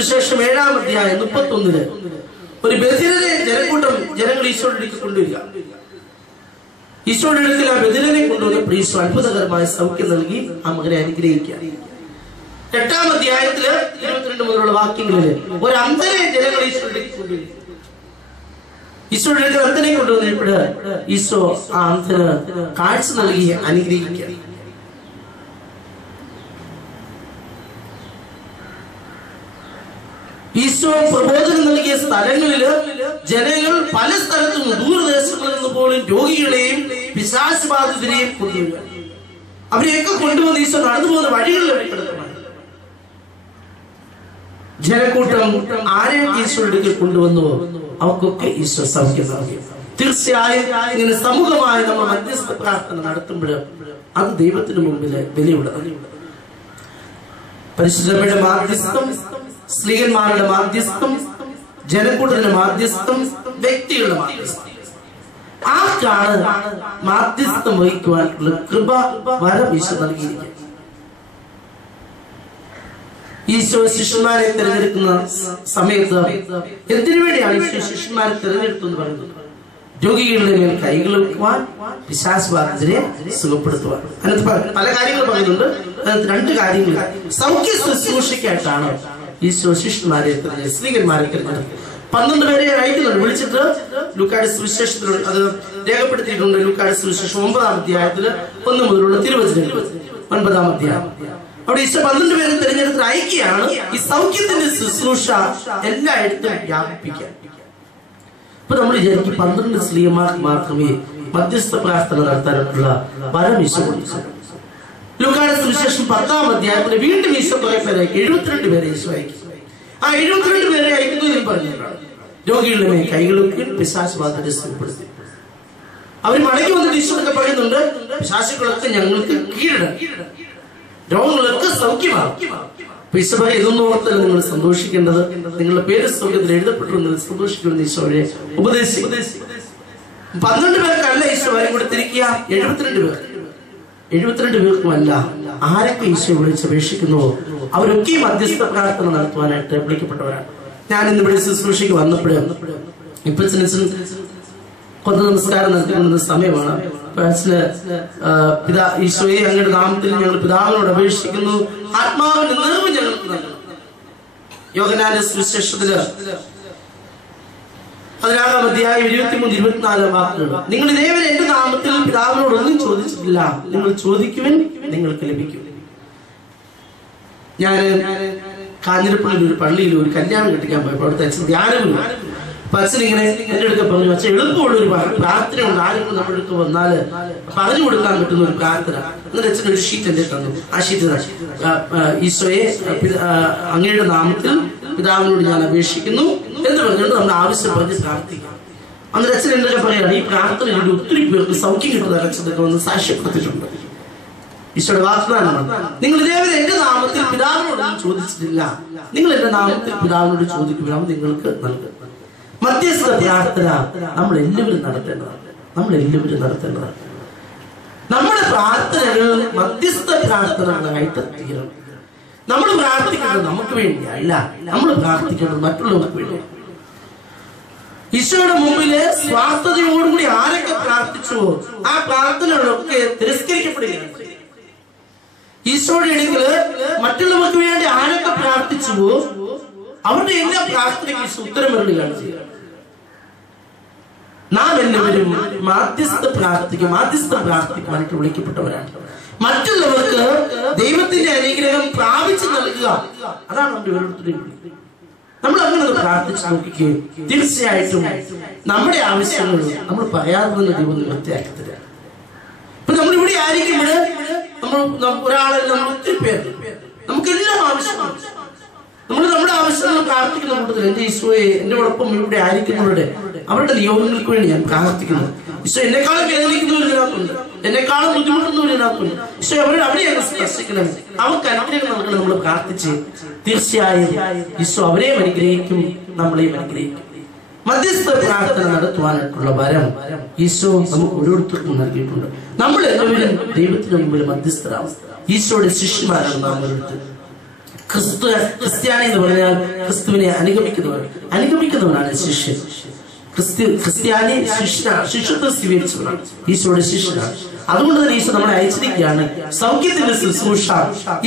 സുവിശേഷം 7-ാം അധ്യായം 31 ഒരു ബധിരനെ ജനങ്ങൾ ഈശോയുടെ അടുത്ത് കൊണ്ടുവരിക. ഈശോയുടെ അടുക്കൽ ആ ബധിരനെ കൊണ്ടുവന്നപ്പോൾ ഈശോ അത്ഭുതകരമായ സൗഖ്യം നൽകി ആ മകനെ അനുഗ്രഹിക്കുക. 8-ാം അധ്യായത്തില് 22 മുതലുള്ള വാക്യങ്ങളില് ഒരു അന്ധനെ ജനങ്ങൾ ഈശോയുടെ അടുത്ത് കൊണ്ടുവരിക. ഈശോയുടെ അടുക്കൽ അന്ധനെ കൊണ്ടുവന്നപ്പോൾ ഈശോ ആ അന്ധന് കാഴ്ച നൽകി അനുഗ്രഹിക്കുക. ഈശോ പ്രബോധനം നൽകിയ സ്ഥലങ്ങളില് ജനങ്ങൾ പല സ്ഥലത്തും ദൂരദേശങ്ങളിൽ നിന്ന് പോലും രോഗികളെയും പിശാചബാധിതരെയും കൊണ്ടുവരിക. അവരെയൊക്കെ കൊണ്ടുവന്ന് ഈശോ നടന്നു പോകുന്ന വഴികളിൽ കിടക്കണം. ജനക്കൂട്ടം ആരെയൊക്കെ ഈശോയുടെ അടുക്കൽ കൊണ്ടുവന്നുവോ അവർക്കൊക്കെ ഈശോ സൗഖ്യം നൽകി. തീർച്ചയായും ഇങ്ങനെ സമൂഹമായി നമ്മൾ മധ്യസ്ഥ പ്രാർത്ഥന നടത്തുമ്പോൾ അത് ദൈവത്തിന് മുമ്പിൽ വിലയുള്ളതാണ്. പരിശുദ്ധരുടെ മാധ്യസ്ഥം, സ്ത്രീകന്മാരുടെ മാധ്യസ്ഥം, ജനക്കൂട്ടത്തിന്റെ മാധ്യസ്ഥം, വ്യക്തികളുടെ മാധ്യസ്ഥം, ആർക്കാണ് മാധ്യസ്ഥം വഹിക്കുവാനുള്ള കൃപ വരം ഈശോ നൽകിയിരിക്കുക. ഈശോ ശിഷ്യന്മാരെ തിരഞ്ഞെടുക്കുന്ന സമയത്ത് എന്തിനു വേണ്ടിയാണ് ഈശോ ശിഷ്യന്മാരെ തിരഞ്ഞെടുത്തെന്ന് പറയുന്നത്? രോഗികളുടെ മേൽ കൈകൾ വെക്കുവാൻ, പിശാചബാധിതരെ സുഖപ്പെടുത്തുവാൻ. അതിനകത്ത് പല കാര്യങ്ങൾ പറയുന്നുണ്ട്. അതിനകത്ത് 2 കാര്യങ്ങൾ സൗഖ്യ ശുശ്രൂഷയ്ക്കായിട്ടാണ് ഈശോ ശിഷ്യന്മാരെ തിരഞ്ഞെടുത്ത്, സ്ത്രീകന്മാരെ തിരഞ്ഞെടുത്ത് 12 പേരെ അയക്കുന്നുണ്ട്. വിളിച്ചിട്ട് ലൂക്കായുടെ സുവിശേഷത്തിൽ അത് രേഖപ്പെടുത്തിയിട്ടുണ്ട്. ലൂക്കായുടെ സുവിശേഷം 9-ാം അധ്യായത്തില് 1 മുതലുള്ള തിരുവചനങ്ങൾ 9-ാം അധ്യായം. അവിടെ ഈശോ 12 പേരെ തിരഞ്ഞെടുത്ത് അയക്കുകയാണ് ഈ സൗഖ്യത്തിന്റെ ശുശ്രൂഷ എല്ലായിടത്തും വ്യാപിപ്പിക്കാൻ. ഇപ്പൊ നമ്മൾ വിചാരിക്കും 12 സ്ത്രീമാർക്ക് മാത്രമേ മധ്യസ്ഥ പ്രാർത്ഥന നടത്താനുള്ള വരം ഈശോ കൊടുത്തു. ലൂക്കായുടെ സുവിശേഷം 10-ാം അധ്യായത്തിൽ വീണ്ടും ഈശോ കുറെ പേരെ 72 പേരെ ഈശോ അയക്കും. ആ 72 പേരെ അയക്കുന്നതിൽ പറഞ്ഞിട്ടാണ് രോഗികളുടെ മേൽ കൈകളൊക്കെ പിശാചബാധിതരെ സുഖപ്പെടുത്തി. അവർ മടങ്ങി വന്നിട്ട് ഈശോയൊക്കെ പറയുന്നുണ്ട്, പിശാചുക്കളൊക്കെ ഞങ്ങൾക്ക് കീഴടങ്ങി, രോഗങ്ങളൊക്കെ സൗഖ്യമാകും. ഈശോ പറയും, ഇതൊന്നും ഓർത്തല്ല നിങ്ങൾ സന്തോഷിക്കേണ്ടത്, നിങ്ങളുടെ പേര് സ്വർഗ്ഗത്തിൽ എഴുതപ്പെട്ടു സന്തോഷിക്കുമെന്ന് ഈശോയെ ഉപദേശിക്കും. 12 പേർക്കല്ല ഈശോ വരം കൊടുത്തിരിക്കുക, 72 പേർക്ക്. 72 പേർക്കുമല്ല, ആരൊക്കെ ഈശോ വിളിച്ചപേക്ഷിക്കുന്നുവോ അവരൊക്കെ മധ്യസ്ഥ പ്രാർത്ഥന നടത്തുവാനായിട്ട് വിളിക്കപ്പെട്ടവരാണ്. ഞാൻ ഇന്നിവിടെ ശുശ്രൂഷയ്ക്ക് വന്നപ്പോഴും ഇപ്പൊ കൊന്ത നമസ്കാരം നടത്തിക്കൊണ്ടുന്ന സമയമാണ്. ഈശോയെ അങ്ങയുടെ നാമത്തിൽ ഞങ്ങൾ പിതാവിനോട് അപേക്ഷിക്കുന്നു, ആത്മാവിന്റെ നിറവ് ഞങ്ങൾക്ക് നൽകുന്നു. യോഹന്നാന്റെ സുവിശേഷത്തില് 16-ാം അധ്യായം 23-24 വാക്കുകൾ, നിങ്ങൾ ഇതേവരെ എന്റെ നാമത്തിൽ പിതാവിനോട് ഒന്നും ചോദിച്ചിട്ടില്ല, നിങ്ങൾ ചോദിക്കുവിൻ നിങ്ങൾക്ക് ലഭിക്കും. ഞാൻ കാഞ്ഞിരപ്പള്ളിയിൽ ഒരു പള്ളിയിൽ ഒരു കല്യാണം കെട്ടിക്കാൻ പോയപ്പോൾ അവിടുത്തെ അച്ഛൻ ധ്യാനമില്ല. അപ്പൊ അച്ഛൻ ഇങ്ങനെ എന്റെ അടുത്ത് പറഞ്ഞു, അച്ഛൻ എളുപ്പമുള്ള ഒരു പ്രാർത്ഥനയുണ്ട്, ആരെങ്കിലും നമ്മുടെ അടുത്ത് വന്നാല് പറഞ്ഞു കൊടുക്കാൻ പറ്റുന്ന ഒരു പ്രാർത്ഥന. എന്നിട്ട് അച്ഛൻ ഒരു ഷീറ്റ് എന്റെ തന്നു. ആ ഷീറ്റ് ഈശോയെ അങ്ങയുടെ നാമത്തിൽ പിതാവിനോട് ഞാൻ അപേക്ഷിക്കുന്നു എന്ന് പറഞ്ഞുകൊണ്ട് നമ്മുടെ ആവശ്യം പറഞ്ഞ് പ്രാർത്ഥിക്കാം. അന്നേരം അച്ഛൻ എന്തൊക്കെ പറയാണ്, ഈ പ്രാർത്ഥനയിലൂടെ ഒത്തിരി പേർക്ക് സൗഖ്യം കിട്ടുന്ന അച്ഛനൊക്കെ വന്ന് സാക്ഷ്യപ്പെടുത്തിയിട്ടുണ്ട്. ഈശോയുടെ വാഗ്ദാനമാണ്, നിങ്ങൾ ഇതേവരെ എന്റെ നാമത്തിൽ പിതാവിനോടൊന്നും ചോദിച്ചിട്ടില്ല, നിങ്ങൾ എന്റെ നാമത്തിൽ പിതാവിനോട് ചോദിക്കുമ്പോൾ നിങ്ങൾക്ക് നൽകും. മധ്യസ്ഥ പ്രാർത്ഥന നമ്മൾ എല്ലാവരും നടത്തേണ്ടതാണ്. നമ്മുടെ പ്രാർത്ഥനകൾ മധ്യസ്ഥ പ്രാർത്ഥനകളായിട്ട് തീരണം. നമ്മൾ പ്രാർത്ഥിക്കുന്നത് നമുക്ക് വേണ്ടിയല്ല, നമ്മൾ പ്രാർത്ഥിക്കുന്നത് മറ്റുള്ളവർക്ക് വേണ്ടിയാണ്. ഈശോയുടെ മുമ്പില് സ്വാർത്ഥതയോടുകൂടി ആരൊക്കെ പ്രാർത്ഥിച്ചുവോ ആ പ്രാർത്ഥനകളൊക്കെ തിരസ്കരിക്കപ്പെടുകയാണ്. ഈശോയുടെ അടുക്കല് മറ്റുള്ളവർക്ക് വേണ്ടി ആരൊക്കെ പ്രാർത്ഥിച്ചുവോ അവരുടെ എല്ലാ പ്രാർത്ഥനയ്ക്ക് ഈശോ ഉത്തരം വരികയാണ് ചെയ്യുക. നാം എല്ലാവരും മാധ്യസ്ഥ പ്രാർത്ഥിക്കുവാനായിട്ട് വിളിക്കപ്പെട്ടവരാണ്. മറ്റുള്ളവർക്ക് ദൈവത്തിന്റെ അനുഗ്രഹം പ്രാപിച്ചു നൽകുക, അതാണ് നമ്മുടെ ഓരോരുത്തരുടെയും വിളി. നമ്മൾ അങ്ങനെ പ്രാർത്ഥിച്ചു നോക്കിക്കുകയും തീർച്ചയായിട്ടും നമ്മുടെ ആവശ്യങ്ങൾ നമ്മൾ പറയാതെ തന്നെ ദൈവം നിവൃത്തിയാക്കി തരാം. ഇപ്പൊ നമ്മളിവിടെ ആയിരിക്കുമ്പോൾ ഒരാളല്ല, നമ്മൾ ഒത്തിരി പേര്, നമുക്കെല്ലാം ആവശ്യമാണ്. നമ്മൾ നമ്മുടെ ആവശ്യങ്ങൾ പ്രാർത്ഥിക്കുന്ന കൂട്ടത്തിൽ എന്റെ ഈശോയെ എന്റെ ഒപ്പം ഇവിടെ ആയിരിക്കുന്നവരുടെ അവരുടെ നിയോഗങ്ങൾക്ക് വേണ്ടി ഞാൻ പ്രാർത്ഥിക്കുന്നു. ഈശോ എന്നെക്കാളും വേദനിക്കുന്നവരിനകത്തുണ്ട്, എന്നെക്കാളും ബുദ്ധിമുട്ടുന്നവരിനകത്തുണ്ട്. ഈശോ അവിടെയാണ് സ്പർശിക്കണം, അവർക്ക് അനുഗ്രഹം നൽകണം. നമ്മൾ പ്രാർത്ഥിച്ച് തീർച്ചയായും ഈശോ അവരെയും അനുഗ്രഹിക്കും, നമ്മളെയും അനുഗ്രഹിക്കും. മധ്യസ്ഥ പ്രാർത്ഥന നടത്തുവാനായിട്ടുള്ള വരം ഈശോ നമുക്ക് ഓരോരുത്തർക്കും നൽകിയിട്ടുണ്ട്. നമ്മൾ എല്ലാവരും ദൈവത്തിന് മുമ്പിൽ മധ്യസ്ഥരാകും. ഈശോയുടെ ശിഷ്യന്മാരാണ് നാം ഓരോരുത്തരും. ക്രിസ്ത്യാനി എന്ന് പറഞ്ഞാൽ ക്രിസ്തുവിനെ അനുഗമിക്കുന്നവനാണ് ശിഷ്യൻ. ക്രിസ്ത്യാനി ശിഷ്യത്വം സ്വീകരിച്ചവനാണ്, ഈശോയുടെ ശിഷ്യനാണ്. അതുകൊണ്ട് തന്നെ ഈശോ നമ്മളെ അയച്ചിരിക്കുകയാണ് സൗഖ്യത്തിന്റെ ശുശ്രൂഷ.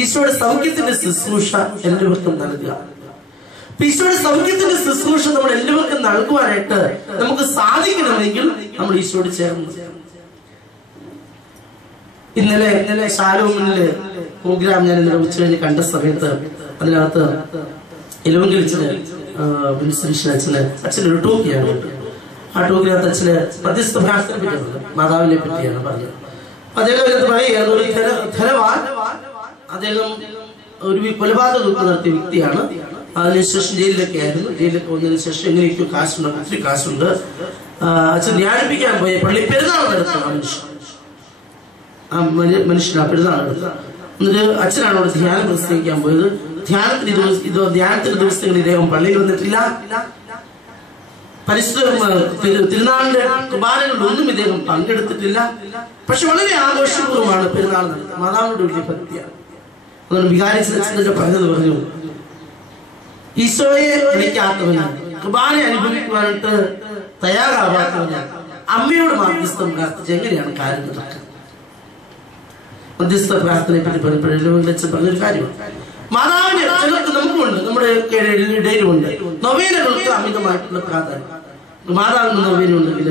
ഈശോയുടെ സൗഖ്യത്തിന്റെ ശുശ്രൂഷ എല്ലാവർക്കും നൽകുക. ഈശോയുടെ സൗഖ്യത്തിന്റെ ശുശ്രൂഷ നമ്മൾ എല്ലാവർക്കും നൽകുവാനായിട്ട് നമുക്ക് സാധിക്കണമെങ്കിൽ നമ്മൾ ഈശോയോട് ചേർന്ന്. ഇന്നലെ ഷാലോമിനില് പ്രോഗ്രാം ഞാൻ ഇന്നലെ ഉച്ച കഴിഞ്ഞ് കണ്ട സമയത്ത് അതിനകത്ത് ഇലവങ്കിലിച്ചിന് അച്ഛനൊരു ടോക്കിയാണ്. ആ ടോക്കിനകത്ത് അച്ഛന് മധ്യസ്ഥ പ്രാർത്ഥന പറ്റിയാണ്, മാതാവിനെ പറ്റിയാണ് പറഞ്ഞത്. അദ്ദേഹം അതിനകത്ത് പറയുകയാണ്, ഒരു ധനവാൻ, അദ്ദേഹം ഒരു കൊലപാതകം നടത്തിയ വ്യക്തിയാണ്. അതിനുശേഷം ജയിലിലൊക്കെ ആയിരുന്നു. ജയിലിലൊക്കെ വന്നതിന് ശേഷം എങ്ങനെയൊക്കെയോ കാശുണ്ട്, ഒത്തിരി കാശുണ്ട്. അച്ഛൻ ധ്യാനിപ്പിക്കാൻ പോയ പള്ളി പെരുന്നാൾ നടത്തുന്ന മനുഷ്യനാ പെരുന്നാൾ നടത്തുക. എന്നിട്ട് അച്ഛനാണ് അവിടെ ധ്യാനം പ്രസംഗിക്കാൻ പോയത്. ധ്യാനത്തിന്റെ ദിവസങ്ങളിൽ ഇദ്ദേഹം പള്ളിയിൽ വന്നിട്ടില്ല. തിരുനാളിന്റെ കുർബാനകളിലൊന്നും ഇദ്ദേഹം പങ്കെടുത്തിട്ടില്ല. പക്ഷെ വളരെ ആഘോഷപൂർവ്വമാണ് പെരുന്നാൾ നടത്തുന്നത്. മാതാവിനോട് വലിയ ഭക്തിയാണ്. അതുകൊണ്ട് വികാരി പറഞ്ഞു, ഈശോയെ വിളിക്കാത്തവന്, കുർബാന അനുഭവിക്കുവാനായിട്ട് തയ്യാറാവാത്തവന് അമ്മയോട് മധ്യസ്ഥം പ്രാർത്ഥിച്ച് എങ്ങനെയാണ് കാര്യം നടക്കുക? മധ്യസ്ഥ പ്രാർത്ഥനയെ പറ്റി പറഞ്ഞൊരു കാര്യമാണ്. മാതാവിന്റെ ചിലർക്ക് നമുക്കുണ്ട്, നമ്മുടെ ഇടയിലുമുണ്ട് നൊവേനകൾക്ക് അമിതമായിട്ടുള്ള പ്രാധാന്യം. മാതാവിന് നൊവേന ഉണ്ടെങ്കിൽ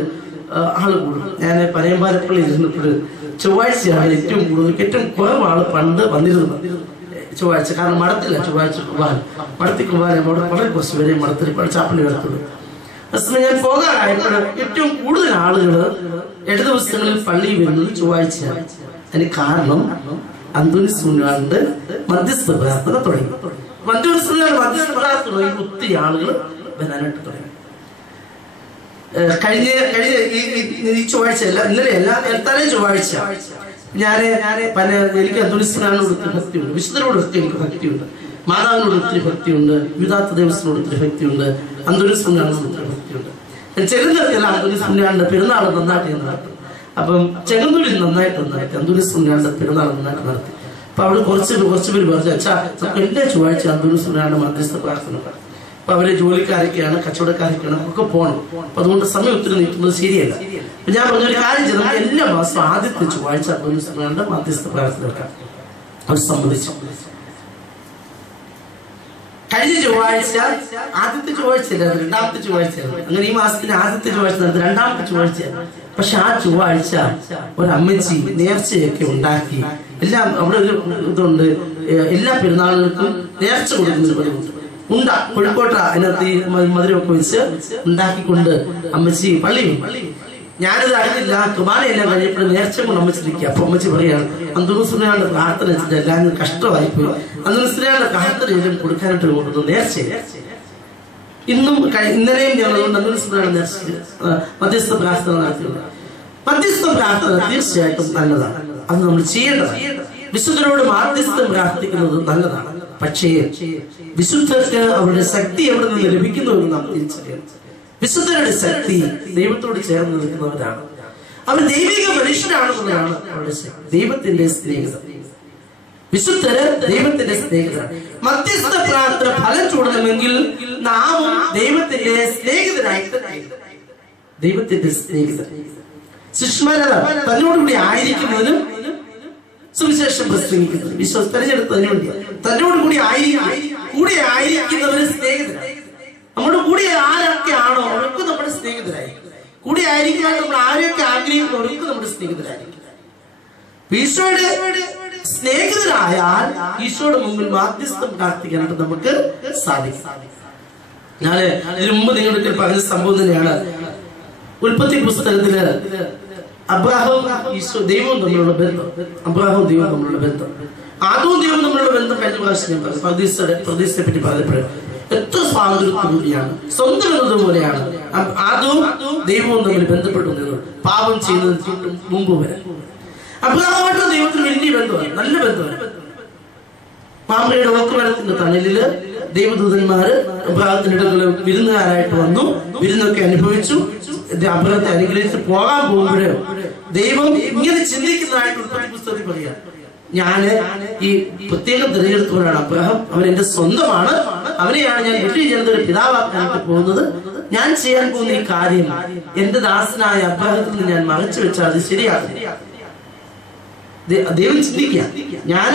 ആള് കൂടും. ഞാൻ പനയമ്പാലപ്പള്ളിയിൽ ഇരുന്നപ്പോൾ ചൊവ്വാഴ്ചയാണ് ഏറ്റവും കുറവ് ആള് പണ്ട് വന്നിരുന്നത്. ചൊവ്വാഴ്ച, കാരണം മഠത്തില്ല ചൊവ്വാഴ്ച കുർബാന. മഠത്തിൽ കുർബാന അവിടെ വളരെ കുറച്ച് പേരെ മഠത്തിൽ ചാപ്പണി വരത്തുള്ളൂ. ഞാൻ പോകാനായപ്പോൾ ഏറ്റവും കൂടുതൽ ആളുകൾ ഇട ദിവസങ്ങളിൽ പള്ളിയിൽ വരുന്നത് ചൊവ്വാഴ്ചയാണ്. അതിന് കാരണം അന്തോണീസ് പുണ്യാളന്റെ മധ്യസ്ഥ പ്രാർത്ഥന തുടങ്ങി. അന്തോണീസ് പുണ്യാളന്റെ മധ്യസ്ഥ പ്രാർത്ഥന തുടങ്ങി ഒത്തിരി ആളുകൾ വരാനായിട്ട് തുടങ്ങി. കഴിഞ്ഞ ഈ ചൊവ്വാഴ്ചയല്ല, ഇന്നലെയല്ല, തലേ ചൊവ്വാഴ്ച എനിക്ക് അന്തോണീസ് പുണ്യാളനോട് ഒത്തിരി ഭക്തിയുണ്ട്, വിശുദ്ധരോട് എനിക്ക് ഭക്തിയുണ്ട്, മാതാവിനോട് ഒത്തിരി ഭക്തിയുണ്ട്, യുദാത്ത ദേവസ്വനോട് ഒത്തിരി ഭക്തിയുണ്ട്, അന്തോണീസ് പുണ്യാളനോട് ഒത്തിരി ഭക്തിയുണ്ട്. ചെറുതല്ല അന്തോണീസ് പുണ്യാളന്റെ പെരുന്നാൾ നന്നായിട്ട് ഞാൻ നടത്തും. അപ്പം ചെങ്ങന്നൂരിൽ നന്നായിട്ട് നടത്തി, അന്തോണീസ് പുണ്യാളന്റെ പെരുന്നാൾ നന്നായിട്ട് നടത്തി. അപ്പൊ അവിടെ കുറച്ച് പേര് പറഞ്ഞു, അച്ഛാ നമുക്ക് എല്ലാ ചൊവ്വാഴ്ച അന്തോണീസ് പുണ്യാളന്റെ മധ്യസ്ഥ പ്രാർത്ഥന. അപ്പൊ അവര് ജോലിക്കാരൊക്കെയാണ്, കച്ചവടക്കാരൊക്കെയാണ്, ഒക്കെ പോകണം. അപ്പൊ അതുകൊണ്ട് സമയം ഒത്തിരി നിൽക്കുന്നത് ശരിയല്ല. അപ്പൊ ഞാൻ പറഞ്ഞൊരു കാര്യം ചെയ്ത് നമുക്ക് എല്ലാ മാസവും ആദ്യത്തെ ചൊവ്വാഴ്ച അന്തോണീസ് പുണ്യാളന്റെ മധ്യസ്ഥ പ്രാർത്ഥന വെക്കാം. അവർ സമ്മതിച്ചു. കഴിഞ്ഞ ചൊവ്വാഴ്ച, ആദ്യത്തെ ചൊവ്വാഴ്ചയല്ല, രണ്ടാമത്തെ ചൊവ്വാഴ്ചയാണ്. അങ്ങനെ ഈ മാസത്തിന് ആദ്യത്തെ ചൊവ്വാഴ്ച നടത്തി, രണ്ടാമത്തെ ചൊവ്വാഴ്ചയാണ്. പക്ഷെ ആ ചൊവ്വാഴ്ച ഒരമ്മച്ചി നേർച്ചയൊക്കെ ഉണ്ടാക്കി. എല്ലാം അവിടെ ഒരു ഇതുണ്ട്, എല്ലാ പെരുന്നാളുകൾക്കും നേർച്ച കൊടുക്കുന്നൊരു പതിവുണ്ട്. കോഴിക്കോട്ട അതിനകത്ത് മധുരമൊക്കെ വെച്ച് ഉണ്ടാക്കിക്കൊണ്ട് അമ്മച്ചി പള്ളിയും. ഞാനിത് അറിഞ്ഞില്ല, കുർബാനയെല്ലാം കഴിഞ്ഞപ്പോൾ നേർച്ച കൊണ്ട് അമ്മച്ചി നിൽക്കുക. അപ്പൊ അമ്മച്ചി പറയാണ്, അന്തോണീസ് പുണ്യാളന്റെ പ്രാർത്ഥന വെച്ചിട്ട് എല്ലാം കഷ്ടമായിപ്പോയി, അന്തോണീസ് പുണ്യാളന്റെ പ്രാർത്ഥന എല്ലാം കൊടുക്കാനായിട്ട് കൊണ്ടുവന്നു നേർച്ചയില്ല. ഇന്നലെയും ഞങ്ങൾ അന്തോണീസ് പുണ്യാളന്റെ നേർച്ച മധ്യസ്ഥ പ്രാർത്ഥന നടത്തിയിട്ടുണ്ട്. മധ്യസ്ഥ പ്രാർത്ഥന തീർച്ചയായിട്ടും നല്ലതാണ്, അത് നമ്മൾ ചെയ്യേണ്ടതാണ്. വിശുദ്ധരോട് മാധ്യസ്ഥം പ്രാർത്ഥിക്കുന്നത് നല്ലതാണ്. പക്ഷേ വിശുദ്ധർക്ക് അവരുടെ ശക്തി എവിടെ നിന്ന് ലഭിക്കുന്നുവെന്ന് നാം തിരിച്ചറിയണം. വിശുദ്ധരുടെ ശക്തി ദൈവത്തോട് ചേർന്ന് നിൽക്കുന്നവരാണ്. അവർ ദൈവിക മനുഷ്യരാണെന്നുള്ളതാണ് അവരുടെ ശക്തി, ദൈവത്തിന്റെ സ്നേഹിത. വിശുദ്ധര് ദൈവത്തിന്റെ സ്നേഹിതരാണ്. മധ്യസ്ഥ പ്രാർത്ഥന ഫലം ചൂടണമെങ്കിൽ നാം ദൈവത്തിന്റെ സ്നേഹിതരായിട്ട്, ദൈവത്തിന്റെ സ്നേഹിതർ. ശിഷ്യന്മാരെ തന്നോടുകൂടി ആയിരിക്കുന്നതിനും സുവിശേഷം പ്രസംഗിക്കുന്നത് വിശ്വാസം തെരഞ്ഞെടുത്തതിനു വേണ്ടിയാണ്. തന്നോടുകൂടി കൂടെ ആയിരിക്കുന്നവര് സ്നേഹിതരാണ്. നമ്മുടെ കൂടെ ആരൊക്കെയാണോ അവർക്ക് നമ്മുടെ സ്നേഹിതരായി. കൂടെ ആയിരിക്കാൻ നമ്മൾ ആരെയൊക്കെ ആഗ്രഹിക്കുന്നവർക്ക് നമ്മുടെ സ്നേഹിതരായിരിക്കും. ഈശോയുടെ സ്നേഹിതരായാൽ ഈശോയുടെ മുമ്പിൽ മാധ്യസ്ഥം പ്രാർത്ഥിക്കാനായിട്ട് നമുക്ക് സാധിക്കും. ഞാൻ ഇതിനു മുമ്പ് നിങ്ങൾക്ക് പറഞ്ഞ സംഭവം തന്നെയാണ്. ഉൽപ്പത്തി പുസ്തകത്തില് അബ്രാഹവും ഈശോ ദൈവവും തമ്മിലുള്ള ബന്ധം, അബ്രാഹവും ദൈവവും തമ്മിലുള്ള ബന്ധം, ആദവും ദൈവവും തമ്മിലുള്ള ബന്ധം കഴിഞ്ഞ പ്രാവശ്യം ഞാൻ പറഞ്ഞു. പ്രതീക്ഷയെ പറ്റി പറഞ്ഞപ്പോഴും എത്ര സ്വാതന്ത്ര്യത്തോടുകൂടിയാണ്, സ്വന്തം എന്നതുപോലെയാണ് ആദവും ദൈവവും തമ്മിൽ ബന്ധപ്പെട്ടു നിന്നത് പാപം ചെയ്യുന്നതിന് മുമ്പ് വരെ. അബ്രാഹമായിട്ടും ദൈവത്തിന് വലിയ ബന്ധമാണ്, നല്ല ബന്ധമാണ്. മാമയുടെ ഓക്കുമരത്തിന്റെ തണലില് ദൈവദൂതന്മാര് അബ്രാഹത്തിന്റെ വിരുന്നുകാരായിട്ട് വന്നു, വിരുന്നൊക്കെ അനുഭവിച്ചു. അബ്രാഹത്തെ അനുഗ്രഹിച്ച് പോകാൻ പോകുമ്പോഴേ ദൈവം ഇങ്ങനെ ചിന്തിക്കുന്നതായിട്ട് ഉൽപ്പത്തി പുസ്തകത്തിൽ പറയാം. ഞാൻ ഈ പ്രത്യേകം തിരഞ്ഞെടുത്തവനാണ് അബ്രഹാം. അവൻ എന്റെ സ്വന്തമാണ്. അവനെയാണ് ഞാൻ വീട്ടിൽ ജനതയുടെ പിതാവാക്കാനായിട്ട് പോകുന്നത്. ഞാൻ ചെയ്യാൻ പോകുന്ന ഈ കാര്യം എന്റെ ദാസനായ അബ്രഹാത്തിൽ നിന്ന് ഞാൻ മറച്ചു വെച്ചാൽ അത് ശരിയാകും. ദൈവം ചിന്തിക്കുക, ഞാൻ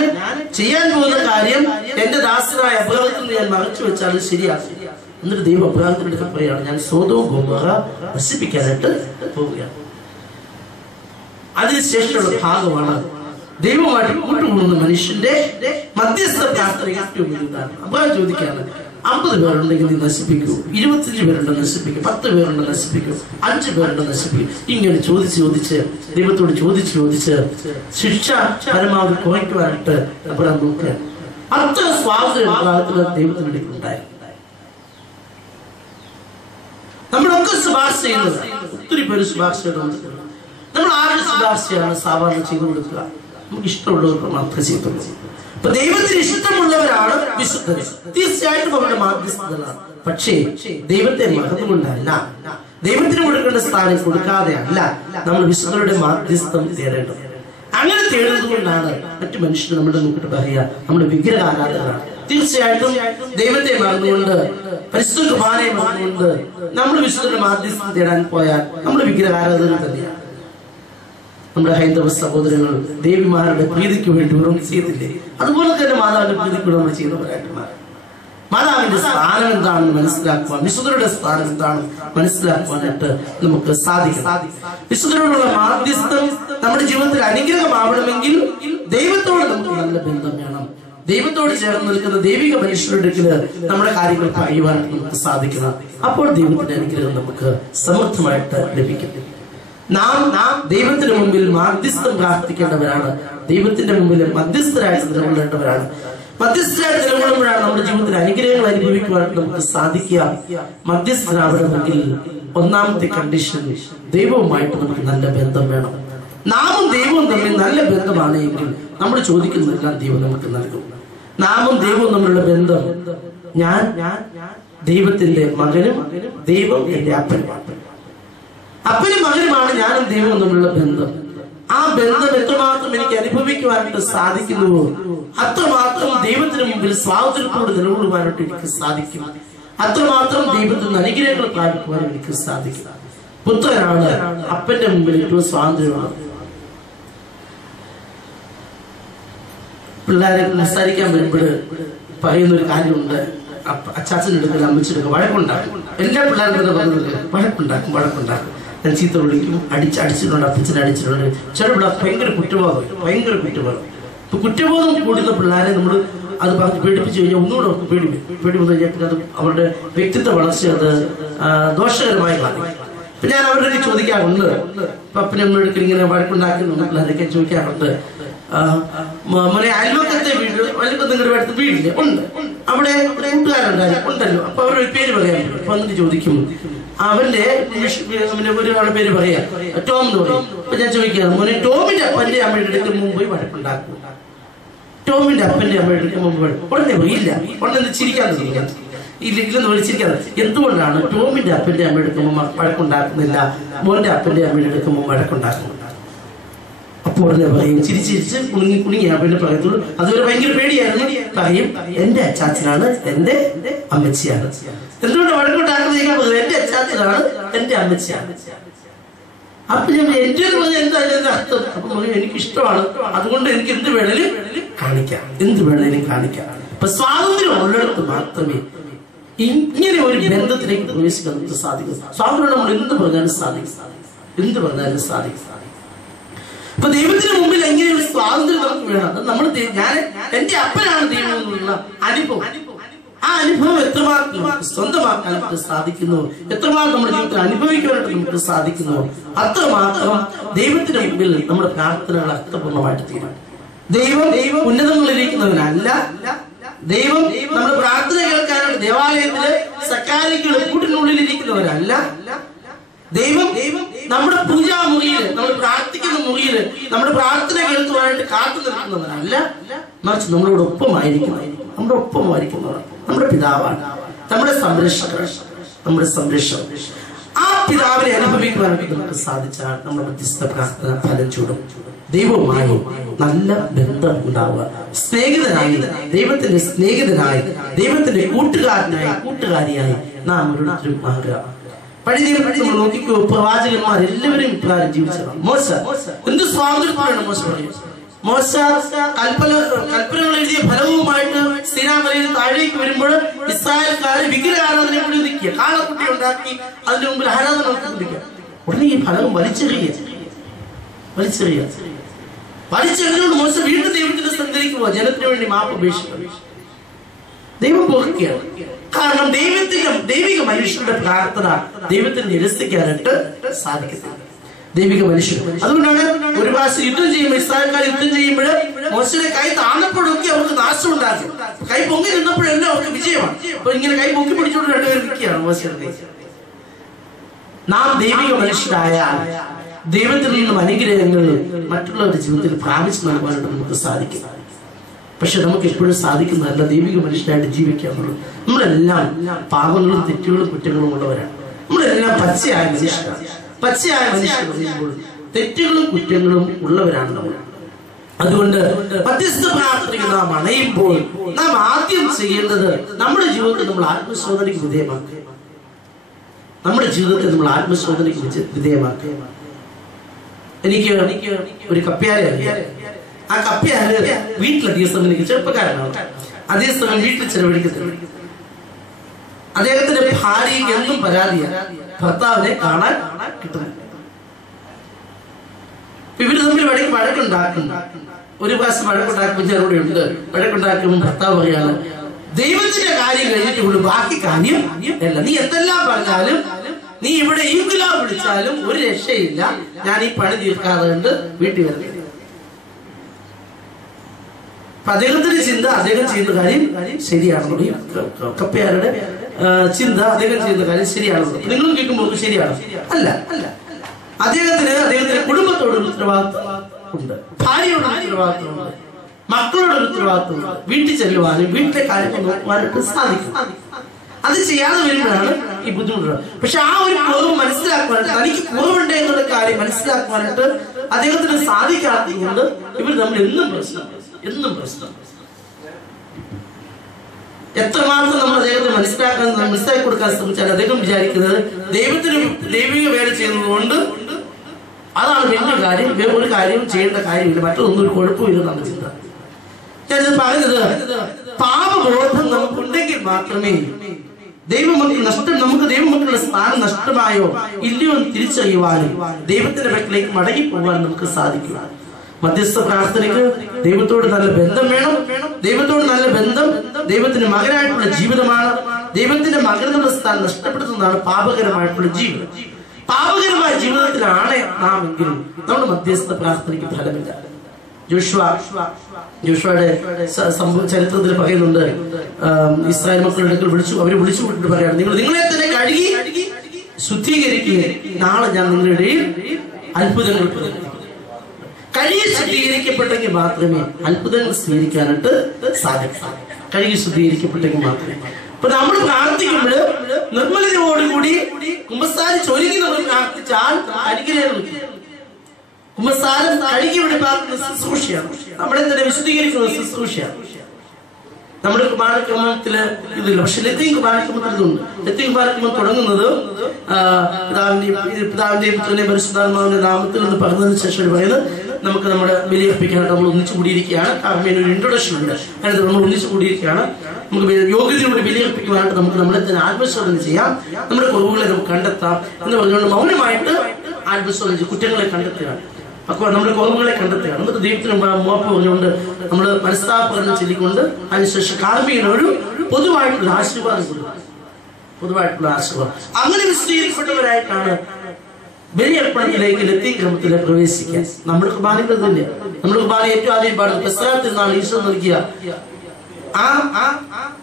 ചെയ്യാൻ പോകുന്ന കാര്യം എന്റെ ദാസനായ അബ്രഹാത്തിൽ നിന്ന് ഞാൻ മറച്ചു വെച്ചാൽ അത് ശരിയാകും. എന്നിട്ട് ദൈവം അബ്രഹാത്തിനടുത്ത് പറയുകയാണ്, ഞാൻ സോദോം ഗൊമോറ നശിപ്പിക്കാനായിട്ട് പോവുകയാണ്. അതിനുശേഷമുള്ള ഭാഗമാണ് ദൈവമായിട്ട് കൂട്ടുകൂടുന്ന മനുഷ്യന്റെ മധ്യസ്ഥ പ്രാർത്ഥന ഏറ്റവും വലുതാണ്. അബ്രഹാം ചോദിക്കാണ്, 50 പേരുണ്ടെങ്കിൽ നീ നശിപ്പിക്കൂ, 25 പേരുണ്ട് നശിപ്പിക്കും, 10 പേരുണ്ട് നശിപ്പിക്കും, 5 പേരുണ്ട് നശിപ്പിക്കും. ഇങ്ങനെ ചോദിച്ച് ദൈവത്തോട് ചോദിച്ച് ശിക്ഷ പരമാവധി കുറയ്ക്കുവാനായിട്ട് അബ്രഹാം നോക്കുക. അത്ര സ്വാതന്ത്ര്യം ദൈവത്തിന് ഉണ്ടായി. നമ്മളൊക്കെ ശുപാർശ ചെയ്യുന്നത്, ഒത്തിരി പേര് ശുപാർശ ചെയ്തുകൊടുക്കുക. നമ്മൾ ആരുടെ ശുപാർശയാണ് സാധാരണ ചെയ്തു കൊടുക്കുക? നമുക്ക് ഇഷ്ടമുള്ളവർക്ക് മാത്രമേ ചെയ്തുള്ളൂ. അപ്പൊ ദൈവത്തിന് ഇഷ്ടമുള്ളവരാണ് വിശുദ്ധർ. തീർച്ചയായിട്ടും അവരുടെ മാധ്യസ്ഥതകളാണ്. പക്ഷേ ദൈവത്തെ മറന്നുകൊണ്ടല്ല, ദൈവത്തിന് കൊടുക്കേണ്ട സ്ഥാനം കൊടുക്കാതെ അല്ല നമ്മൾ വിശുദ്ധരുടെ മാധ്യസ്ഥം തേടേണ്ടത്. അങ്ങനെ തേടുന്നതുകൊണ്ടാണ് മറ്റു മനുഷ്യർ നമ്മുടെ നോക്കിട്ട് പറയുക നമ്മുടെ വിഗ്രഹാരാധകരാണ്. തീർച്ചയായിട്ടും ദൈവത്തെ മറന്നുകൊണ്ട് പരിശുദ്ധ കുർബാനയെ മറന്നുകൊണ്ട് നമ്മൾ വിശുദ്ധരുടെ മാധ്യസ്ഥം തേടാൻ പോയാൽ നമ്മൾ വിഗ്രഹാരാധകർ തന്നെയാണ്. നമ്മുടെ ഹൈന്ദവ സഹോദരങ്ങൾ ദേവിമാരുടെ പ്രീതിക്ക് വേണ്ടി ഓരോന്ന് ചെയ്തില്ലേ? അതുപോലെ തന്നെ മാതാവിന്റെ പ്രീതിക്ക് നമ്മൾ ചെയ്യുന്നവരായിട്ട് മാറും. മാതാവിന്റെ സ്ഥാനം എന്താണെന്ന് മനസ്സിലാക്കുവാൻ, വിശുദ്ധരുടെ സ്ഥാനം എന്താണെന്ന് മനസ്സിലാക്കുവാനായിട്ട് നമുക്ക് സാധിക്കും. വിശുദ്ധരോടുള്ള മാധ്യസ്ഥം നമ്മുടെ ജീവിതത്തിൽ അനുഗ്രഹമാവണമെങ്കിൽ ദൈവത്തോട് നമുക്ക് നല്ല ബന്ധം വേണം. ദൈവത്തോട് ചേർന്ന് നിൽക്കുന്ന ദൈവിക മനുഷ്യരുടെ നമ്മുടെ കാര്യങ്ങൾ പറയുവാനായിട്ട് നമുക്ക് സാധിക്കണം. അപ്പോൾ ദൈവത്തിന്റെ അനുഗ്രഹം നമുക്ക് സമൃദ്ധമായിട്ട് ലഭിക്കും. നാം ദൈവത്തിന് മുമ്പിൽ മാധ്യസ്ഥം പ്രാർത്ഥിക്കേണ്ടവരാണ്. ദൈവത്തിന്റെ മുമ്പിൽ മധ്യസ്ഥരായിട്ട് നിലകൊള്ളേണ്ടവരാണ്. മധ്യസ്ഥരായിട്ട് നിലകൊള്ളുമ്പോഴാണ് നമ്മുടെ ജീവിതത്തിൽ അനുഗ്രഹങ്ങൾ അനുഭവിക്കുവാനായിട്ട് നമുക്ക് സാധിക്കുക. മധ്യസ്ഥരാവണമെങ്കിൽ ഒന്നാമത്തെ കണ്ടീഷൻ ദൈവവുമായിട്ട് നമുക്ക് നല്ല ബന്ധം വേണം. നാമും ദൈവവും തമ്മിൽ നല്ല ബന്ധമാണ് എങ്കിൽ നമ്മൾ ചോദിക്കുന്നതെല്ലാം ദൈവം നമുക്ക് നൽകും. നാമും ദൈവവും തമ്മിലുള്ള ബന്ധം, ഞാൻ ദൈവത്തിന്റെ മകനും ദൈവം എന്റെ അപ്പനുമാണ്. അപ്പനും മകനുമാണ് ഞാനും ദൈവവും തമ്മിലുള്ള ബന്ധം. ആ ബന്ധം എത്രമാത്രം എനിക്ക് അനുഭവിക്കുവാനായിട്ട് സാധിക്കുന്നുവോ അത്രമാത്രം ദൈവത്തിന് മുമ്പിൽ സ്വാതന്ത്ര്യത്തോട് നിലകൊള്ളുവാനായിട്ട് എനിക്ക് സാധിക്കും. അത്രമാത്രം ദൈവത്തിൽ നിന്ന് അനുഗ്രഹങ്ങൾ പ്രാപിക്കുവാൻ എനിക്ക് സാധിക്കും. പുത്രനാണ് അപ്പന്റെ മുമ്പിൽ ഏറ്റവും സ്വാതന്ത്ര്യമാണ്. പിള്ളേരെ സംസാരിക്കാൻ വരുമ്പോൾ പറയുന്ന ഒരു കാര്യമുണ്ട്, അച്ചാച്ചനെടുക്കൽ അമ്മച്ചെടുക്കുക വഴക്കുണ്ടാക്കും. എല്ലാ പിള്ളേരും പറയുന്നത് വഴക്കുണ്ടാക്കും. ഞാൻ ചീത്ത വിളിക്കും, അടിച്ചിട്ടുണ്ട്, അപ്പച്ചനെ അടിച്ചിട്ടുണ്ട്. ചില പിള്ളേർ ഭയങ്കര കുറ്റബോധം. ഇപ്പൊ കുറ്റബോധം കൂടുന്ന പിള്ളേരെ നമ്മൾ അത് പറഞ്ഞ് പേടിപ്പിച്ചു കഴിഞ്ഞാൽ ഒന്നുകൂടെ അവർക്ക് പേടി വന്നു കഴിഞ്ഞാൽ പിന്നെ അത് അവരുടെ വ്യക്തിത്വ വളർച്ച അത് ദോഷകരമായി കാണും. ഇപ്പൊ ഞാൻ അവരുടെ ചോദിക്കാറുണ്ട്, അപ്പനെ അമ്മയെടുക്കൽ ഇങ്ങനെ വഴക്കുണ്ടാക്കുന്ന പിള്ളേരൊക്കെ ചോദിക്കാറുണ്ട്, മോനെ അയൽവക്കത്തെ വീട് അയൽവക്കത്തെ നിങ്ങളുടെ അടുത്ത് വീടില്ലേ? ഉണ്ട്. അവിടെ കൂട്ടുകാരുണ്ടല്ലോ. അപ്പൊ അവരുടെ പേര് പറയാൻ പറ്റും. അപ്പൊ എന്നിട്ട് ചോദിക്കും, അവന്റെ ഒരാളുടെ പേര് പറയാ, ടോം എന്ന് പറയും. അപ്പൊ ഞാൻ ചോദിക്കാം, മോനെ ടോമിന്റെ അപ്പന്റെ അമ്മയുടെ അടുത്ത് മുമ്പ് വഴക്കുണ്ടാക്കും. ടോമിന്റെ അപ്പന്റെ അമ്മയുടെ അടുത്ത് മുമ്പ് ഉടനെ ഇല്ല, ഉടനെ ചിരിക്കാൻ ഇല്ലെന്ന് വിളിച്ചിരിക്കാതെ. എന്തുകൊണ്ടാണ് ടോമിന്റെ അപ്പന്റെ അമ്മയുടെ എടുക്കുമ്പോൾ വഴക്കുണ്ടാക്കുന്നില്ല, മോന്റെ അപ്പന്റെ അമ്മയുടെ എടുക്കുമ്പോൾ വഴക്കുണ്ടാക്കുന്നു? അപ്പോൾ ഉടനെ പറയും, ചിരിച്ചിരിച്ച് കുണുങ്ങി അപ്പന്റെ പറയത്തുള്ളൂ. അതുവരെ ഭയങ്കര പേടിയായിരുന്നു. പറയും, എന്റെ അച്ചാച്ചനാണ്, എന്റെ അമ്മച്ചിയാണ്. എന്തുകൊണ്ട് വഴക്കുണ്ടാക്കുന്നത്? എന്റെ അച്ചാച്ചനാണ്, എന്റെ അമ്മച്ചിയാണ്. അപ്പൊ ഞാൻ എന്റെ എന്താ അർത്ഥം? അപ്പൊ പറയും, എനിക്ക് ഇഷ്ടമാണ്, അതുകൊണ്ട് എനിക്ക് എന്ത് വേണേലും കാണിക്കാം. അപ്പൊ സ്വാതന്ത്ര്യം ഉള്ളിടത്ത് മാത്രമേ ഇങ്ങനെ ഒരു ബന്ധത്തിലേക്ക് പ്രവേശിക്കാൻ നമുക്ക് സാധിക്കും. സ്വാതന്ത്ര്യം നമ്മൾ എന്ത് പറഞ്ഞാലും സാധിക്കും. അപ്പൊ ദൈവത്തിന് മുമ്പിൽ എങ്ങനെ ഒരു സ്വാതന്ത്ര്യം നമുക്ക് വേണം. നമ്മൾ എന്റെ അപ്പനാണ് ദൈവം എന്നുള്ള അനുഭവം, ആ അനുഭവം എത്രമാത്രം സ്വന്തമാക്കാൻ നമുക്ക് സാധിക്കുന്നു, എത്രമാത്രം നമ്മുടെ ജീവിതത്തിൽ അനുഭവിക്കാനായിട്ട് നമുക്ക് സാധിക്കുന്നു, അത്രമാത്രം ദൈവത്തിന് മുമ്പിൽ നമ്മുടെ പ്രാർത്ഥനകൾ അർത്ഥപൂർണ്ണമായിട്ട് തീരും. ദൈവം ഉന്നതങ്ങളിലിരിക്കുന്നവനല്ല. ദൈവം നമ്മുടെ പ്രാർത്ഥന കേൾക്കാനായിട്ട് ദേവാലയത്തില് സക്കാരിക്കുള്ള കൂട്ടിനുള്ളിലിരിക്കുന്നവരല്ല. ദൈവം നമ്മുടെ പൂജാമുറിയിൽ, നമ്മൾ പ്രാർത്ഥിക്കുന്ന മുറിയിൽ നമ്മുടെ പ്രാർത്ഥന കേൾക്കുവാനായിട്ട് കാത്തു നിൽക്കുന്നവരല്ല, മറിച്ച് നമ്മളോട് ഒപ്പമായിരിക്കുന്നവർ, നമ്മുടെ പിതാവാണ്, നമ്മുടെ സംരക്ഷകൻ. ആ പിതാവിനെ അനുഭവിക്കുവാനായിട്ട് നമുക്ക് സാധിച്ചാൽ നമ്മുടെ മധ്യസ്ഥ പ്രാർത്ഥന ഫലം ചൂടും. ദൈവവുമായി നല്ല ബന്ധം ഉണ്ടാവുക. സ്നേഹിതനായി, ദൈവത്തിന്റെ സ്നേഹിതനായി, ദൈവത്തിന്റെ കൂട്ടുകാരിയായി നാം ഓരോരുത്തരും ആകുക. പഴയ നിയമത്തിൽ നമ്മൾ നോക്കിക്കോ, പ്രവാചകന്മാർ എല്ലാവരും ഇപ്രകാരം ജീവിച്ചതാണ്. മോശ എന്ത് സ്വാതന്ത്ര്യമാണ് മോശ പറയുന്നത്. മോശ കൽപ്പനകൾ എഴുതിയ ഫലവുമായിട്ട് സീനാമലയിൽ താഴേക്ക് വരുമ്പോൾ ഇസ്രായേൽക്കാരെ വിഗ്രഹാരാധന കൂടി ഒതുക്കിയ കാളക്കുട്ടി ഉണ്ടാക്കി അതിന് മുമ്പിൽ ആരാധന നടത്തിക്കൊണ്ടിരിക്കുക. ഉടനെ ഈ ഫലവും വലിച്ചെറിഞ്ഞുകൊണ്ട് മോശ വീണ്ടും ദൈവത്തിന്റെ സന്നിധിയിലേക്ക് പോവാ. ജനത്തിന് വേണ്ടി മാപ്പ് അപേക്ഷിക്കുക. ദൈവം പോകുകയാണ്. കാരണം ദൈവിക മനുഷ്യരുടെ പ്രാർത്ഥന ദൈവത്തിന് നിരസിക്കാനായിട്ട് സാധിക്കത്തില്ല. ദൈവിക മനുഷ്യർ അതുകൊണ്ടാണ് ഒരു പ്രാവശ്യം യുദ്ധം ചെയ്യുമ്പോൾ ഇസ്രായേൽക്കാർ യുദ്ധം ചെയ്യുമ്പോൾ മോശയുടെ കൈ താന്നപ്പോഴൊക്കെ അവർക്ക് നാശം ഉണ്ടാകും. കൈ പൊങ്ങി നിന്നപ്പോഴെല്ലാം അവർക്ക് വിജയമാണ്. അപ്പൊ ഇങ്ങനെ കൈ പൊക്കി പിടിച്ചുകൊണ്ട് രണ്ടുപേരും നിൽക്കുകയാണ് മോശയുടെ. നാം ദൈവിക മനുഷ്യരായാൽ ദൈവത്തിൽ നിന്നും അനുഗ്രഹങ്ങൾ മറ്റുള്ളവരുടെ ജീവിതത്തിൽ പ്രാപിച്ചു നൽകുവാനായിട്ട് നമുക്ക് സാധിക്കും. പക്ഷെ നമുക്ക് എപ്പോഴും സാധിക്കുന്നതല്ല ദൈവിക മനുഷ്യരായിട്ട് ജീവിക്കുക എന്നുള്ളത്. നമ്മളെല്ലാം പാപങ്ങളും തെറ്റുകളും കുറ്റങ്ങളും ഉള്ളവരാണ്. നമ്മളെല്ലാം പച്ചയായ മനുഷ്യരാണ്. പച്ചയായ മനുഷ്യർ പറയുമ്പോൾ തെറ്റുകളും കുറ്റങ്ങളും ഉള്ളവരാണ് നമ്മൾ. അതുകൊണ്ട് മധ്യസ്ഥ പ്രാർത്ഥനയ്ക്ക് നാം അണയുമ്പോൾ നാം ആദ്യം ചെയ്യേണ്ടത് നമ്മുടെ ജീവിതത്തിൽ നമ്മൾ ആത്മശോധനയ്ക്ക് വിധേയമാക്കുക. എനിക്ക് ഒരു കപ്പ്യാരെ അറിയാം. ആ കപ്പ്യാര് വീട്ടിലധികം സമയം എനിക്ക് ചെറുപ്പക്കാരനാണ്. അതേ സമയം വീട്ടിൽ ചെലവഴിക്കത്തില്ല. അദ്ദേഹത്തിന്റെ ഭാര്യയ്ക്ക് എന്നും പരാതിയാണ് ഭർത്താവിനെ കാണാൻ കിട്ടുന്നില്ല. ഇവര് തമ്മിൽ വഴക്കുണ്ടാക്കും. ഒരു പ്രാവശ്യം വഴക്കുണ്ടാക്കുമ്പോൾ ചെറുപടി ഉണ്ട്. വഴക്കുണ്ടാക്കുമ്പോൾ ഭർത്താവ് പറയാണ്, ദൈവത്തിന്റെ കാര്യം കഴിഞ്ഞിട്ടുള്ളൂ, ബാക്കി കാര്യം അല്ല. നീ എന്തെല്ലാം പറഞ്ഞാലും, നീ ഇവിടെ ഇൻകുലാബ് വിളിച്ചാലും ഒരു രക്ഷയില്ല. ഞാൻ ഈ പണി തീർക്കാതെ കൊണ്ട് വീട്ടിൽ വരുന്നത്. അപ്പൊ അദ്ദേഹത്തിന്റെ ചിന്ത അദ്ദേഹം ചെയ്യുന്ന കാര്യം ശരിയാണെന്നുള്ളൂ. കപ്പയാരുടെ ചിന്ത അദ്ദേഹം ചെയ്യുന്ന കാര്യം ശരിയാണെന്നുള്ളൂ. നിങ്ങളും കേൾക്കുമ്പോൾ ശരിയാണ് അല്ല. അദ്ദേഹത്തിന്റെ കുടുംബത്തോടൊരു ഉത്തരവാദിത്വം ഉണ്ട്, ഭാര്യയോടൊരു ഉത്തരവാദിത്വമുണ്ട്, മക്കളോടൊരു ഉത്തരവാദിത്വമുണ്ട്. വീട്ടിൽ ചെല്ലുവാനും വീട്ടിലെ കാര്യങ്ങൾ നോക്കുവാനായിട്ട് സാധിക്കും. അത് ചെയ്യാതെ വരുമ്പോഴാണ് ഈ ബുദ്ധിമുട്ടുള്ളത്. പക്ഷെ ആ ഒരു കുറവ് മനസ്സിലാക്കുവാനായിട്ട്, തനിക്ക് കുറവുണ്ട് എന്നുള്ള കാര്യം മനസ്സിലാക്കുവാനായിട്ട് അദ്ദേഹത്തിന് സാധിക്കാത്തതുകൊണ്ട് ഇവർ തമ്മിൽ എന്നും പ്രശ്നം. എത്രമാത്രം നമ്മൾ അദ്ദേഹത്തെ മനസ്സിലാക്കി കൊടുക്കാൻ ശ്രമിച്ചാൽ അദ്ദേഹം വിചാരിക്കുന്നത് ദൈവത്തിന് ദൈവിക വേല ചെയ്യുന്നത് കൊണ്ട് അതാണ് വലിയ കാര്യം, ഒരു കാര്യം ചെയ്യേണ്ട കാര്യമില്ല, മറ്റൊന്നും ഒരു കുഴപ്പമില്ല നമ്മൾ ചിന്ത. ഞാനിത് പറഞ്ഞത് പാപബോധം നമുക്കുണ്ടെങ്കിൽ മാത്രമേ നമുക്ക് ദൈവമക്കളുടെ സ്ഥാനം നഷ്ടമായോ ഇല്ലയോ എന്ന് തിരിച്ചറിയുവാനും ദൈവത്തിന്റെ പക്കലേക്ക് മടങ്ങി പോകാൻ നമുക്ക് സാധിക്കുക. മധ്യസ്ഥ പ്രാർത്ഥനയ്ക്ക് ദൈവത്തോട് നല്ല ബന്ധം വേണം. ദൈവത്തോട് നല്ല ബന്ധം ദൈവത്തിന്റെ മകനായിട്ടുള്ള ജീവിതമാണ്. ദൈവത്തിന്റെ മകനെന്നുള്ള സ്ഥാനം നഷ്ടപ്പെടുത്തുന്നതാണ് പാപകരമായിട്ടുള്ള ജീവിതം. പാപകരമായ ജീവിതത്തിലാണ് നാം എങ്കിലും നമ്മുടെ മധ്യസ്ഥ പ്രാർത്ഥനയ്ക്ക് ഫലമില്ല. ജോഷുവയുടെ ചരിത്രത്തിൽ പറയുന്നുണ്ട്, ഇസ്രായേൽ മക്കളുടെ അവര് വിളിച്ചുകൊണ്ടിട്ട് പറയാണ്, നിങ്ങളെ തന്നെ കഴുകി ശുദ്ധീകരിക്കുകയും നാളെ ഞാൻ നിങ്ങളുടെ ഇടയിൽ അത്ഭുതങ്ങൾ കഴുകി ശുദ്ധീകരിക്കപ്പെട്ടെങ്കിൽ മാത്രമേ അത്ഭുതങ്ങൾ സ്വീകരിക്കാനായിട്ട് സാധിക്കൂ. കഴുകി ശുദ്ധീകരിക്കപ്പെട്ടെങ്കിൽ മാത്രമേ. അപ്പൊ നമ്മൾ പ്രാർത്ഥിക്കുമ്പോൾ നിർമ്മലതയോടുകൂടി കുമ്പസാരിച്ച് ഒരുങ്ങി നമ്മൾ പ്രാർത്ഥിച്ചാൽ അനുഗ്രഹങ്ങൾ. കുമ്പസാരം കഴുകി വെടിപ്പാക്കുന്ന ശുശ്രൂഷയാണ്, നമ്മളെ തന്നെ വിശുദ്ധീകരിക്കുന്ന ശുശ്രൂഷയാണ്. നമ്മുടെ കുർബാനക്രമത്തില് ഇതില്ല. പക്ഷെ ലത്തീൻ കുർബാനക്രമത്തിൽ ഇതുണ്ട്. ലത്തീൻ കുർബാനക്രമം തുടങ്ങുന്നത് പിതാവിന്റെയും പുത്രന്റെയും പരിശുദ്ധാത്മാവിന്റെ നാമത്തിൽ എന്ന് പറഞ്ഞതിന് ശേഷം പറയുന്നത് നമുക്ക് നമ്മുടെ ബലിയർപ്പിക്കാനായിട്ട് നമ്മൾ ഒന്നിച്ചു കൂടിയിരിക്കുകയാണ്. കാരണം ഒരു ഇൻട്രൊഡക്ഷൻ ഉണ്ട്. അതിനകത്ത് നമ്മൾ ഒന്നിച്ചു കൂടിയിരിക്കുകയാണ്. നമുക്ക് യോഗ്യതയോട് ബലിയർപ്പിക്കുവാനായിട്ട് നമുക്ക് നമ്മളെ തന്നെ ആത്മശോധന ചെയ്യാം, നമ്മുടെ കുറവുകളെ നമുക്ക് കണ്ടെത്താം എന്ന് പറഞ്ഞുകൊണ്ട് മൗനമായിട്ട് ആത്മശോധന കുറ്റങ്ങളെ കണ്ടെത്തുകയാണ്. അപ്പോൾ നമ്മുടെ കുറവുകളെ കണ്ടെത്തുകയാണ്. എന്നിട്ട് ദൈവത്തിന് മാപ്പ് പറഞ്ഞുകൊണ്ട് നമ്മൾ മനസ്താപനം ചൊല്ലിക്കൊണ്ട് അതിനുശേഷം കാർമ്മികന് ഒരു പൊതുവായിട്ടുള്ള ആശീർവാദം കൊടുക്കുക. അങ്ങനെ വിശദീകരിക്കപ്പെട്ടവരായിട്ടാണ് ബലിയർപ്പണത്തിലേക്ക് ലത്തീൻ ക്രമത്തിൽ പ്രവേശിക്കാൻ. നമ്മുടെ കുർബാനകൾ തന്നെ, നമ്മുടെ കുർബാന ഏറ്റവും ആദ്യം പാടുന്നത് പെസഹാത്തിൽ നിന്നാണ് ഈശോ നൽകിയ ആ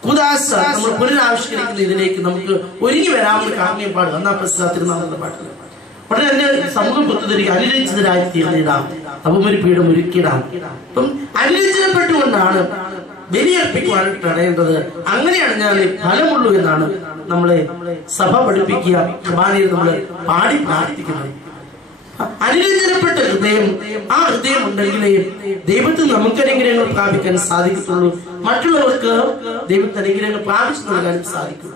കുദാശ നമ്മൾ പുനരാവിഷ്കരിക്കുന്ന ഇതിലേക്ക് നമുക്ക് ഒരുങ്ങി വരാമെന്ന് കാർമ്മികം പാടുക. എന്നാ പെസഹാത്തിൽ നിന്നാണ് പാട്ടുന്നത്. ഉടനെ തന്നെ സമൂഹം പുറത്തുതിരിക്കുക, അനുരഞ്ജിതരായി തീർന്നിടാം, അപമൊരു പീഠം ഒരുക്കിടാം. അപ്പം അനുരഞ്ജനപ്പെട്ടുകൊണ്ടാണ് ബലിയർപ്പിക്കുവാനായിട്ട് തടയേണ്ടത്. അങ്ങനെയാണ് ഞാൻ ഫലമുള്ളൂ എന്നാണ് നമ്മളെ സഭ പഠിപ്പിക്കുക. കുർബാനയിൽ നമ്മൾ പാടി പ്രാർത്ഥിക്കുന്നത്. അനുരഞ്ജനപ്പെട്ട ഹൃദയം, ആ ഹൃദയം ഉണ്ടെങ്കിലേ ദൈവത്തിൽ നമുക്ക് അനുഗ്രഹങ്ങൾ പ്രാപിക്കാൻ സാധിക്കത്തുള്ളൂ. മറ്റുള്ളവർക്ക് ദൈവത്തെ അനുഗ്രഹങ്ങൾ പ്രാപിച്ചു നൽകാൻ സാധിക്കും.